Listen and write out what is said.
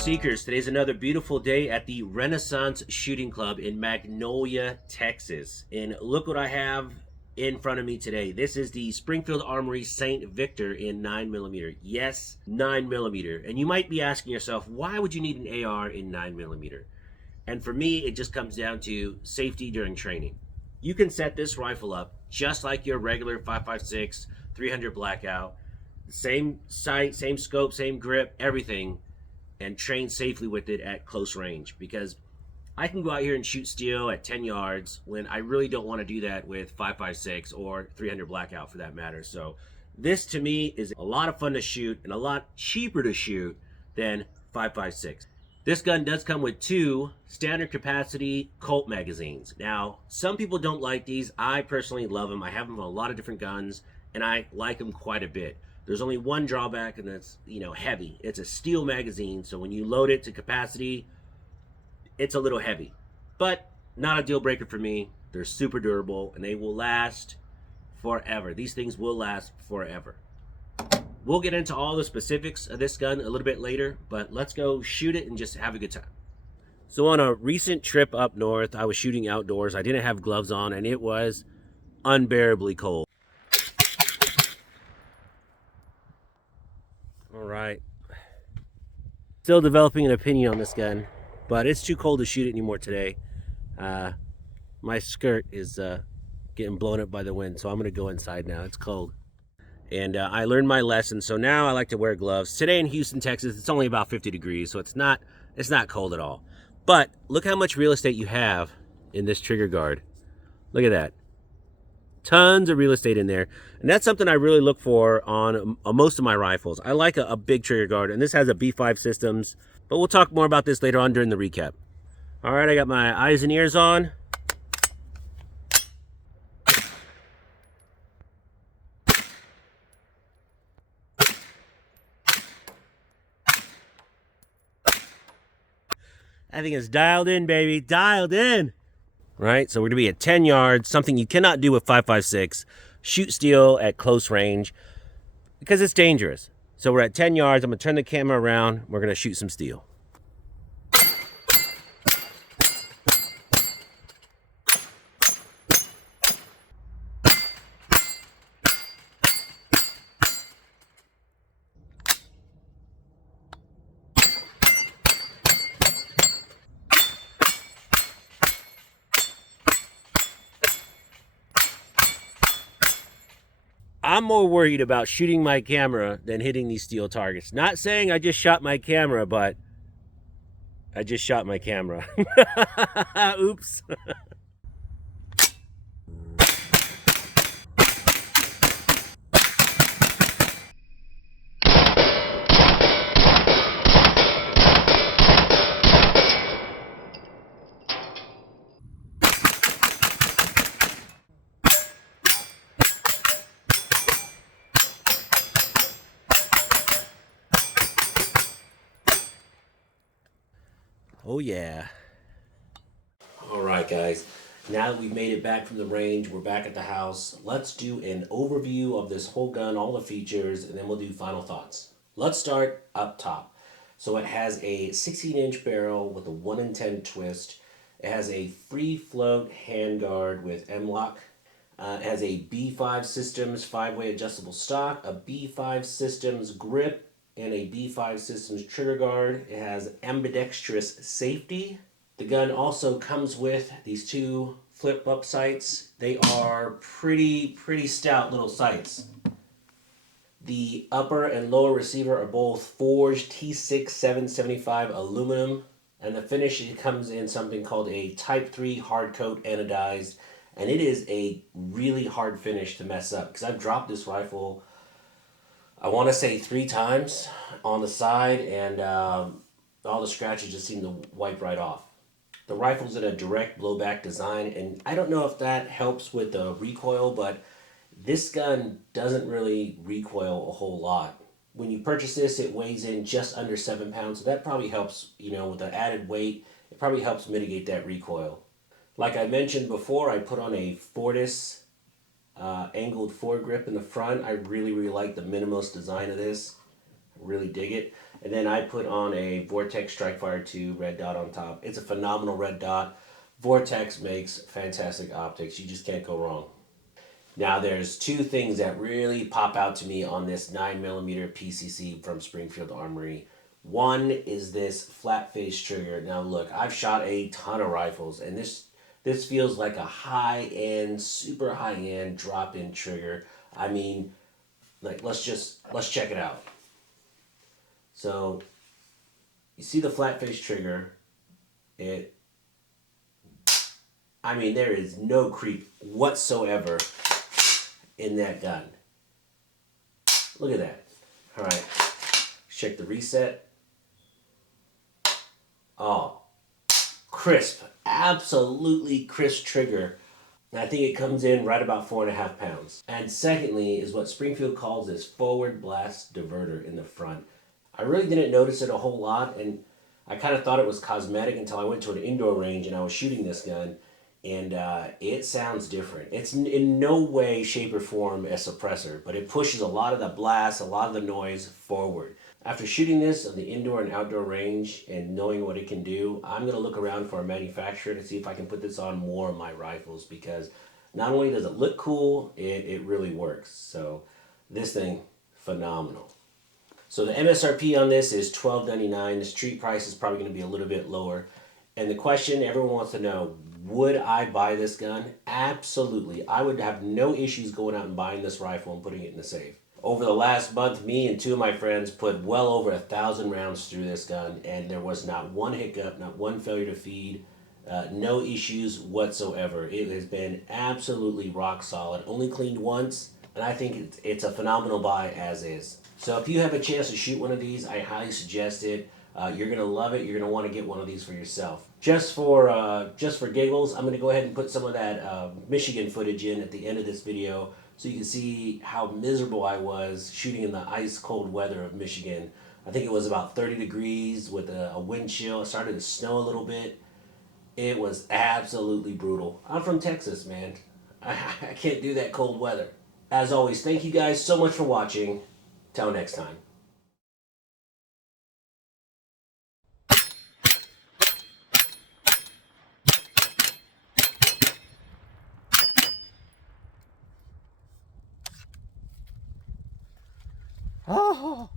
Seekers, today's another beautiful day at the Renaissance Shooting Club in Magnolia, Texas. And look what I have in front of me today. This is the Springfield Armory St. Victor in 9mm. Yes, 9mm. And you might be asking yourself, why would you need an AR in 9mm? And for me, it just comes down to safety during training. You can set this rifle up just like your regular 5.56, 300 Blackout. Same sight, same scope, same grip, everything, and train safely with it at close range, because I can go out here and shoot steel at 10 yards when I really don't want to do that with 5.56 or 300 Blackout for that matter. So this to me is a lot of fun to shoot and a lot cheaper to shoot than 5.56. This gun does come with two standard capacity Colt magazines. Now, some people don't like these. I personally love them. I have them on a lot of different guns and I like them quite a bit. There's only one drawback, and that's, heavy. It's a steel magazine, so when you load it to capacity, it's a little heavy. But not a deal breaker for me. They're super durable, and they will last forever. These things will last forever. We'll get into all the specifics of this gun a little bit later, but let's go shoot it and just have a good time. So on a recent trip up north, I was shooting outdoors. I didn't have gloves on, and it was unbearably cold. All right, still developing an opinion on this gun, but it's too cold to shoot it anymore today. My skirt is getting blown up by the wind, so I'm gonna go inside now. It's cold, and I learned my lesson, so now I like to wear gloves. Today in Houston, Texas, it's only about 50 degrees, so it's not cold at all. But look how much real estate you have in this trigger guard. Look at that. Tons of real estate in there, and that's something I really look for on most of my rifles. I like a big trigger guard, and this has a B5 systems, but we'll talk more about this later on during the recap. All right, I got my eyes and ears on. I think it's dialed in, baby, dialed in. Right, so we're gonna be at 10 yards, something you cannot do with 5.56, shoot steel at close range because it's dangerous. So we're at 10 yards, I'm gonna turn the camera around, we're gonna shoot some steel. I'm more worried about shooting my camera than hitting these steel targets. Not saying I just shot my camera, but I just shot my camera. Oops. Oh yeah. All right, guys. Now that we've made it back from the range, we're back at the house. Let's do an overview of this whole gun, all the features, and then we'll do final thoughts. Let's start up top. So it has a 16-inch barrel with a 1 in 10 twist. It has a free float handguard with M-lock. It has a B5 Systems 5-way adjustable stock, a B5 Systems grip, and a B5 Systems trigger guard. It has ambidextrous safety. The gun also comes with these two flip-up sights. They are pretty stout little sights. The upper and lower receiver are both forged T6 775 aluminum, and the finish comes in something called a Type 3 hard coat anodized, and it is a really hard finish to mess up, because I've dropped this rifle, I want to say 3 times on the side, and all the scratches just seem to wipe right off. The rifle's in a direct blowback design, and I don't know if that helps with the recoil, but this gun doesn't really recoil a whole lot. When you purchase this, it weighs in just under 7 pounds, so that probably helps, with the added weight, it probably helps mitigate that recoil. Like I mentioned before, I put on a Fortis angled foregrip in the front. I really like the minimalist design of this. Really dig it. And then I put on a Vortex Strikefire 2 red dot on top. It's a phenomenal red dot. Vortex makes fantastic optics. You just can't go wrong. Now there's two things that really pop out to me on this 9mm PCC from Springfield Armory. One is this flat face trigger. Now look, I've shot a ton of rifles, and this feels like a high-end, super high-end drop-in trigger. I mean, like let's check it out. So you see the flat face trigger. I mean, there is no creep whatsoever in that gun. Look at that. All right, check the reset. Oh, crisp, absolutely crisp trigger. And I think it comes in right about 4.5 pounds. And secondly is what Springfield calls this forward blast diverter in the front. I really didn't notice it a whole lot, and I kind of thought it was cosmetic until I went to an indoor range and I was shooting this gun, and it sounds different. It's in no way, shape, or form a suppressor, but it pushes a lot of the blast, a lot of the noise forward. After shooting this on the indoor and outdoor range and knowing what it can do, I'm going to look around for a manufacturer to see if I can put this on more of my rifles, because not only does it look cool, it really works. So this thing, phenomenal. So the MSRP on this is $12.99. The street price is probably going to be a little bit lower. And the question everyone wants to know, would I buy this gun? Absolutely. I would have no issues going out and buying this rifle and putting it in the safe. Over the last month, me and two of my friends put well over 1,000 rounds through this gun, and there was not one hiccup, not one failure to feed, no issues whatsoever. It has been absolutely rock solid. Only cleaned once, and I think it's a phenomenal buy as is. So if you have a chance to shoot one of these, I highly suggest it. You're gonna love it. You're gonna want to get one of these for yourself. Just for giggles, I'm gonna go ahead and put some of that Michigan footage in at the end of this video, so you can see how miserable I was shooting in the ice cold weather of Michigan. I think it was about 30 degrees with a wind chill. It started to snow a little bit. It was absolutely brutal. I'm from Texas, man. I can't do that cold weather. As always, thank you guys so much for watching. Till next time. Oh.